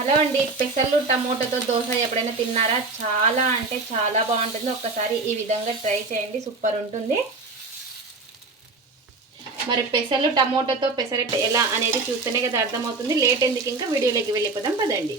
Hello అండి పెసర్లు టమోటాతో దోశ ఎప్పుడైనా తిన్నారా? చాలా అంటే చాలా బాగుంటుంది. ఒక్కసారి ఈ విధంగా ట్రై చేయండి సూపర్ ఉంటుంది. మరి పెసర్లు టమోటాతో పెసరట్టు ఎలా అనేది చూస్తేనే కదా అర్థమవుతుంది. లేట్ ఎందుకు ఇంకా వీడియోలోకి వెళ్ళిపోదాం పదండి.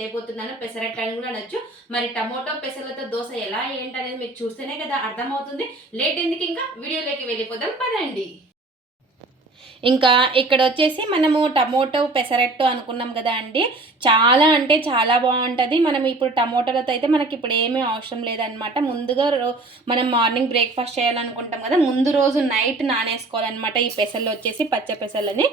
చేయబోతున్నాను పెసరట్టు అని కూడా అనొచ్చు. మరి టమోటో పెసలతో దోశ ఎలా ఏంటనేది మీకు చూస్తేనే కదా అర్థమవుతుంది. లేట్ ఎందుకు ఇంకా? వీడియోలోకి వెళ్ళిపోదాం పదండి. ఇంకా ఇక్కడ వచ్చేసి మనము టమోటో పెసరట్టు అనుకున్నాం కదా అండి. చాలా అంటే చాలా బాగుంటుంది. మనం ఇప్పుడు టమోటాలతో అయితే మనకి ఇప్పుడు ఏమీ అవసరం లేదనమాట ముందుగా రో- మనం మార్నింగ్ బ్రేక్ఫాస్ట్ చేయాలనుకుంటాం కదా ముందు రోజు నైట్ నానేసుకోవాలన్నమాట ఈ పెసలు వచ్చేసి పచ్చ పెసలని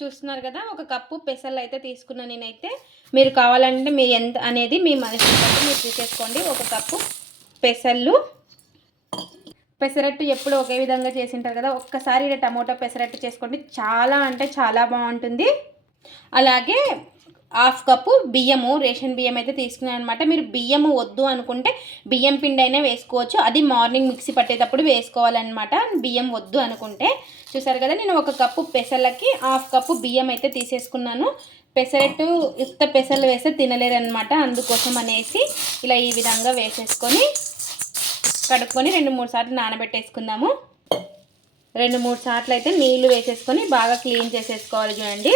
చూస్తున్నారు కదా ఒక కప్పు పెసర్లు అయితే తీసుకున్నాను నేనైతే. మీరు కావాలంటే మీ ఎంత అనేది మీ మనసు బట్టి మీరు తీసేసుకోండి. ఒక కప్పు పెసర్లు. పెసరట్టు ఎప్పుడు ఒకే విధంగా చేసింటారు కదా ఒక్కసారి ఇలా టమోటా పెసరట్టు చేసుకోండి. చాలా అంటే చాలా బాగుంటుంది. అలాగే హాఫ్ కప్పు బియ్యము రేషన్ బియ్యం అయితే తీసుకున్నాను అనమాట మీరు బియ్యము వద్దు అనుకుంటే బియ్యం పిండి అయినా వేసుకోవచ్చు. అది మార్నింగ్ మిక్సీ పట్టేటప్పుడు వేసుకోవాలన్నమాట. బియ్యం వద్దు అనుకుంటే. చూసారు కదా నేను ఒక కప్పు పెసలకి హాఫ్ కప్పు బియ్యం అయితే తీసేసుకున్నాను. పెసరట్టు ఇంత పెసలు వేస్తే తినలేరనమాట అందుకోసం అనేసి ఇలా ఈ విధంగా వేసేసుకొని కడుక్కొని రెండు మూడు సార్లు నానబెట్టేసుకుందాము. రెండు మూడు సార్లు అయితే నీళ్ళు వేసేసుకొని బాగా క్లీన్ చేసేసుకోవాలి చూడండి.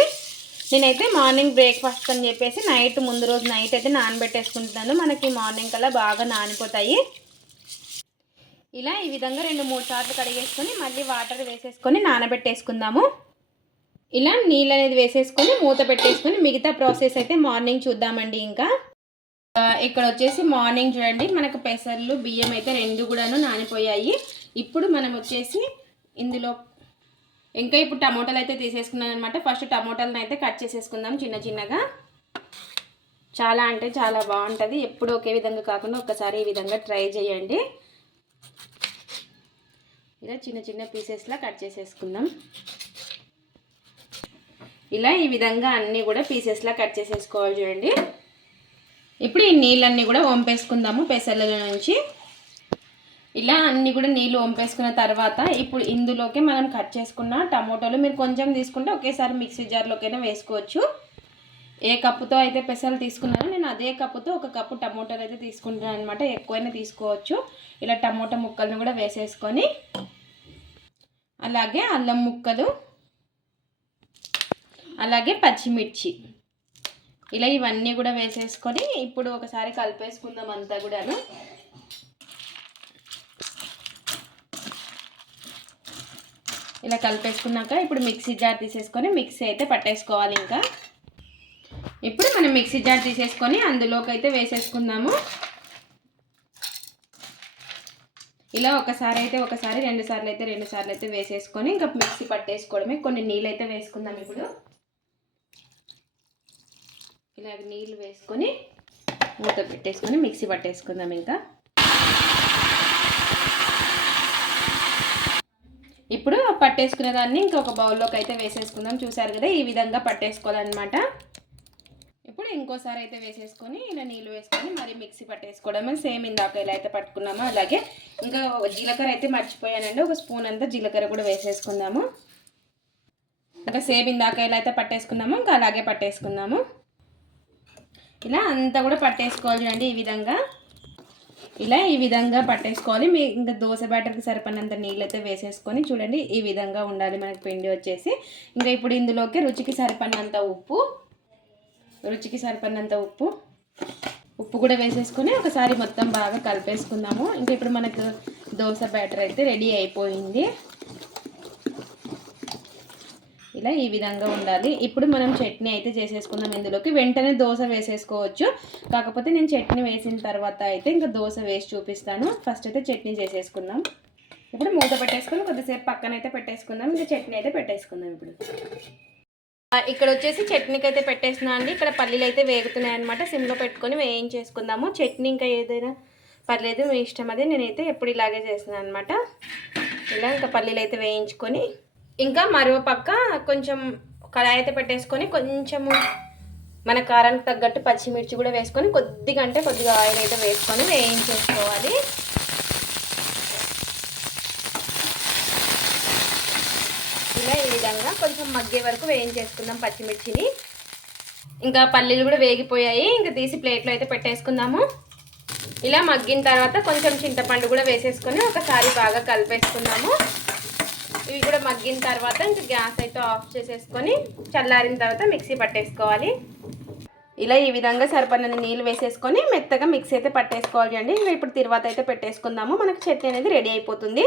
నేనైతే మార్నింగ్ బ్రేక్ఫాస్ట్ అని చెప్పేసి నైట్ ముందు రోజు నైట్ అయితే నానబెట్టేసుకుంటున్నాను. మనకి మార్నింగ్ కల్లా బాగా నానిపోతాయి. ఇలా ఈ విధంగా రెండు మూడు సార్లు కడిగేసుకొని మళ్ళీ వాటర్ వేసేసుకొని నానబెట్టేసుకుందాము. ఇలా నీళ్ళు అనేది వేసేసుకొని మూత పెట్టేసుకొని మిగతా ప్రాసెస్ అయితే మార్నింగ్ చూద్దామండి ఇంకా. ఇక్కడ వచ్చేసి మార్నింగ్ చూడండి మనకు పెసర్లు బియ్యం అయితే రెండు కూడాను నానిపోయాయి. ఇప్పుడు మనం వచ్చేసి ఇందులో ఇంకా ఇప్పుడు టమోటాలు అయితే తీసేసుకున్నాను అనమాట ఫస్ట్ టమోటాలను అయితే కట్ చేసేసుకుందాం చిన్న చిన్నగా. చాలా అంటే చాలా బాగుంటుంది. ఎప్పుడు ఒకే విధంగా కాకుండా ఒక్కసారి ఈ విధంగా ట్రై చేయండి. ఇలా చిన్న చిన్న పీసెస్లా కట్ చేసేసుకుందాం. ఇలా ఈ విధంగా అన్నీ కూడా పీసెస్లా కట్ చేసేసుకోవాలి చూడండి. ఇప్పుడు ఈ నీళ్ళన్నీ కూడా వంపేసుకుందాము పెసర్ల నుంచి. ఇలా అన్నీ కూడా నీళ్ళు వంపేసుకున్న తర్వాత ఇప్పుడు ఇందులోకి మనం కట్ చేసుకున్న టమోటోలు మీరు కొంచెం తీసుకుంటే ఒకేసారి మిక్సీ జార్లోకైనా వేసుకోవచ్చు. ఏ కప్పుతో అయితే పెసలు తీసుకున్నానో నేను అదే కప్పుతో ఒక కప్పు టమోటాలు అయితే తీసుకుంటాను అనమాట ఎక్కువైనా తీసుకోవచ్చు. ఇలా టమోటా ముక్కలను కూడా వేసేసుకొని అలాగే అల్లం ముక్కలు అలాగే పచ్చిమిర్చి. ఇలా ఇవన్నీ కూడా వేసేసుకొని ఇప్పుడు ఒకసారి కలిపేసుకుందాం అంతా కూడాను. ఇలా కలిపేసుకున్నాక ఇప్పుడు మిక్సీ జార్ తీసేసుకొని మిక్సీ అయితే పట్టేసుకోవాలి ఇంకా. ఇప్పుడు మనం మిక్సీ జార్ తీసేసుకొని అందులోకి అయితే వేసేసుకుందాము. ఇలా ఒకసారి అయితే ఒకసారి రెండు సార్లు అయితే రెండు సార్లు అయితే వేసేసుకొని ఇంకా మిక్సీ పట్టేసుకోవడమే. కొన్ని నీళ్ళు అయితే వేసుకుందాం ఇప్పుడు. ఇలా నీళ్ళు వేసుకొని మూత పెట్టేసుకొని మిక్సీ పట్టేసుకుందాం ఇంకా. ఇప్పుడు పట్టేసుకునే దాన్ని ఇంకొక బౌల్లోకి అయితే వేసేసుకుందాం. చూసారు కదా ఈ విధంగా పట్టేసుకోవాలన్నమాట. ఇప్పుడు ఇంకోసారి అయితే వేసేసుకొని ఇలా నీళ్ళు వేసుకొని మరి మిక్సీ పట్టేసుకోవడమే సేమ్ ఇందాక ఇలా అయితే పట్టుకున్నాము. అలాగే ఇంకా జీలకర్ర అయితే మర్చిపోయానండి. ఒక స్పూన్ అంతా జీలకర్ర కూడా వేసేసుకుందాము. ఇంకా సేమ్ ఇందాక ఇలా అయితే పట్టేసుకున్నాము ఇంకా అలాగే పట్టేసుకుందాము. ఇలా అంతా కూడా పట్టేసుకోవాలి చూడండి ఈ విధంగా. ఇలా ఈ విధంగా పట్టేసుకోవాలి. మీ ఇంకా దోశ బ్యాటర్కి సరిపడినంత నీళ్ళు అయితే వేసేసుకొని చూడండి ఈ విధంగా ఉండాలి మనకి పిండి వచ్చేసి. ఇంకా ఇప్పుడు ఇందులోకి రుచికి సరిపడినంత ఉప్పు రుచికి సరిపడినంత ఉప్పు ఉప్పు కూడా వేసేసుకొని ఒకసారి మొత్తం బాగా కలిపేసుకుందాము. ఇంకా ఇప్పుడు మనకు దోశ బ్యాటర్ అయితే రెడీ అయిపోయింది. ఇలా ఈ విధంగా ఉండాలి. ఇప్పుడు మనం చట్నీ అయితే చేసేసుకుందాం. ఇందులోకి వెంటనే దోశ వేసేసుకోవచ్చు. కాకపోతే నేను చట్నీ వేసిన తర్వాత అయితే ఇంకా దోశ వేసి చూపిస్తాను. ఫస్ట్ అయితే చట్నీ చేసేసుకుందాం. ఇప్పుడు మూత పెట్టేసుకుని కొద్దిసేపు పక్కన అయితే పెట్టేసుకుందాం. ఇంకా చట్నీ అయితే పెట్టేసుకుందాం ఇప్పుడు. ఇక్కడ వచ్చేసి చట్నీకి అయితే పెట్టేస్తున్నా అండి. ఇక్కడ పల్లీలు అయితే వేగుతున్నాయి అనమాట సిమ్లో పెట్టుకొని వేయించేసుకుందాము. చట్నీ ఇంకా ఏదైనా పర్లేదు మీ ఇష్టం అదే. నేనైతే ఎప్పుడు ఇలాగే చేస్తున్నాను అనమాట ఇలా ఇంకా పల్లీలు అయితే వేయించుకొని ఇంకా మరో పక్క కొంచెం కళాయి అయితే పెట్టేసుకొని కొంచెము మన కారానికి తగ్గట్టు పచ్చిమిర్చి కూడా వేసుకొని కొద్దిగా అంటే కొద్దిగా ఆయిల్ అయితే వేసుకొని వేయించేసుకోవాలి. ఇలా ఈ విధంగా కొంచెం మగ్గే వరకు వేయించేసుకుందాం పచ్చిమిర్చిని. ఇంకా పల్లీలు కూడా వేగిపోయాయి. ఇంకా తీసి ప్లేట్లో అయితే పెట్టేసుకుందాము. ఇలా మగ్గిన తర్వాత కొంచెం చింతపండు కూడా వేసేసుకొని ఒకసారి బాగా కలిపేసుకుందాము. ఇవి కూడా మగ్గిన తర్వాత ఇంకా గ్యాస్ అయితే ఆఫ్ చేసేసుకొని చల్లారిన తర్వాత మిక్సీ పట్టేసుకోవాలి. ఇలా ఈ విధంగా సరిపడిన నీళ్ళు వేసేసుకొని మెత్తగా మిక్సీ అయితే పట్టేసుకోవాలి అండి. ఇంకా ఇప్పుడు తర్వాత అయితే పెట్టేసుకుందాము. మనకు చట్నీ అనేది రెడీ అయిపోతుంది.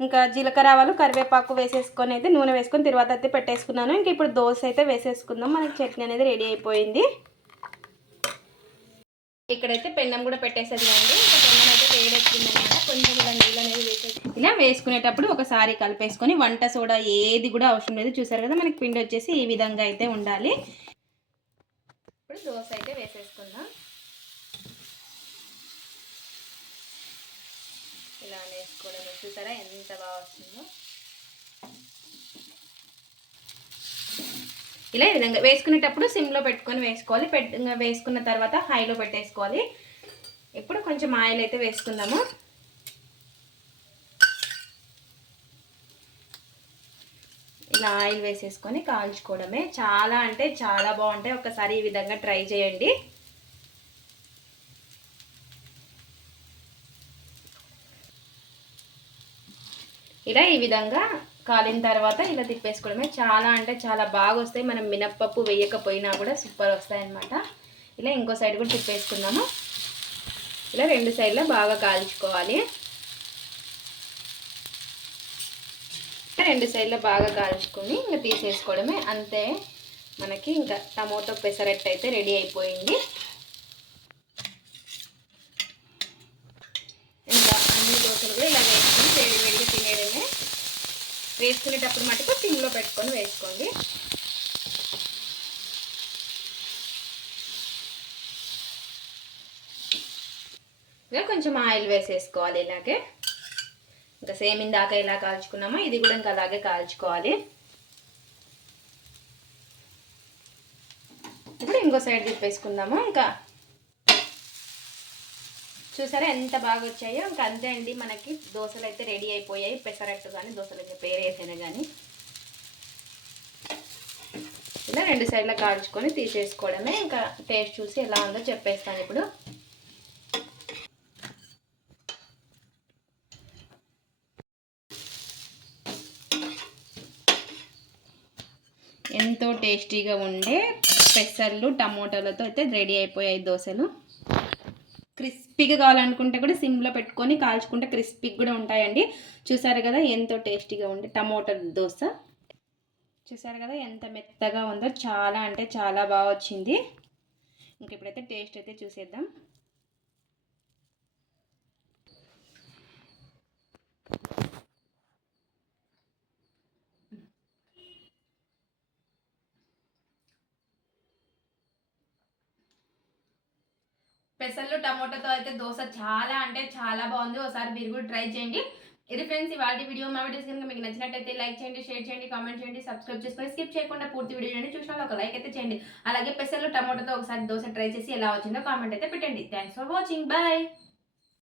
ఇంకా జీలకర్ర ఆవాలు కరివేపాకు వేసేసుకొని అయితే నూనె వేసుకొని తర్వాత అయితే పెట్టేసుకున్నాను. ఇంక ఇప్పుడు దోశ అయితే వేసేసుకుందాం. మనకి చట్నీ అనేది రెడీ అయిపోయింది. ఇక్కడైతే పెన్నం కూడా పెట్టేసేది అండి. వేడెక్కిందనమాట కొంచెం ఇలా నీళ్ళు అనేది వేసేసి ఇలా వేసుకునేటప్పుడు ఒకసారి కలిపేసుకొని వంట సోడా ఏది కూడా అవసరం లేదు. చూసారు కదా మనకి పిండి వచ్చేసి ఈ విధంగా అయితే ఉండాలి. ఇప్పుడు దోశ అయితే వేసేసుకుందాం. ఇలా వేసుకోవడం చూసారా ఎంత బాగా వస్తుందో? ఇలా ఈ విధంగా వేసుకునేటప్పుడు సిమ్లో పెట్టుకొని వేసుకోవాలి. పెట్ వేసుకున్న తర్వాత హైలో పెట్టేసుకోవాలి. ఇప్పుడు కొంచెం ఆయిల్ అయితే వేసుకుందాము. ఇలా ఆయిల్ వేసేసుకొని కాల్చుకోవడమే. చాలా అంటే చాలా బాగుంటాయి. ఒకసారి ఈ విధంగా ట్రై చేయండి. ఇలా ఈ విధంగా కాలిన తర్వాత ఇలా తిప్పేసుకోవడమే. చాలా అంటే చాలా బాగా వస్తాయి. మనం మినప్పప్పు వేయకపోయినా కూడా సూపర్ వస్తాయి అన్నమాట ఇలా ఇంకో సైడ్ కూడా తిప్పేసుకుందాము. ఇలా రెండు సైడ్లో బాగా కాల్చుకోవాలి. రెండు సైడ్లో బాగా కాల్చుకొని ఇంకా తీసేసుకోవడమే. అంతే మనకి ఇంకా టమోటో పెసరట్టు అయితే రెడీ అయిపోయింది. ఇంకా అన్ని దోశలు కూడా ఇలా వేసుకొని వేడి వేడిగా తినేయడమే. వేసుకునేటప్పుడు మటుకు సిమ్లో పెట్టుకొని వేసుకోండి. ఇంకా కొంచెం ఆయిల్ వేసేసుకోవాలి ఇలాగే. ఇంకా సేమ్ ఇందాక ఎలా కాల్చుకున్నామో ఇది కూడా ఇంకా అలాగే కాల్చుకోవాలి. ఇప్పుడు ఇంకో సైడ్ తిప్పేసుకుందాము. ఇంకా చూసారా ఎంత బాగా వచ్చాయో? ఇంకా అంతే అండి మనకి దోశలు అయితే రెడీ అయిపోయాయి. పెసరట్టు కానీ దోశలు అయితే పేరు కానీ. ఇలా రెండు సైడ్ల కాల్చుకొని తీసేసుకోవడమే. ఇంకా టేస్ట్ చూసి ఎలా ఉందో చెప్పేస్తాను ఇప్పుడు ఎంతో టేస్టీగా ఉండే పెసర్లు టమోటాలతో అయితే రెడీ అయిపోయాయి దోశలు. క్రిస్పీగా కావాలనుకుంటే కూడా సిమ్లో పెట్టుకొని కాల్చుకుంటే క్రిస్పీగా కూడా ఉంటాయండి. చూసారు కదా ఎంతో టేస్టీగా ఉండే టమోటా దోశ. చూసారు కదా ఎంత మెత్తగా ఉందో చాలా అంటే చాలా బాగా వచ్చింది. ఇంక ఇప్పుడైతే టేస్ట్ అయితే చూసేద్దాం. పెసర్లు టమోటాతో అయితే దోశ చాలా అంటే చాలా బాగుంది. ఒకసారి మీరు కూడా ట్రై చేయండి. ఇది ఫ్రెండ్స్ ఇవాళ వీడియో మా వీడియోస్ కనుక మీకు నచ్చినట్టయితే లైక్ చేయండి షేర్ చేయండి కామెంట్ చేయండి సబ్స్క్రైబ్ చేసుకొని స్కిప్ చేయకుండా పూర్తి వీడియో చూడండి. చూసిన ఒక లైక్ అయితే చేయండి. అలాగే పెసర్లు టమోటాతో ఒకసారి దోశ ట్రై చేసి ఎలా వచ్చిందో కామెంట్ అయితే పెట్టండి. Thanks for watching bye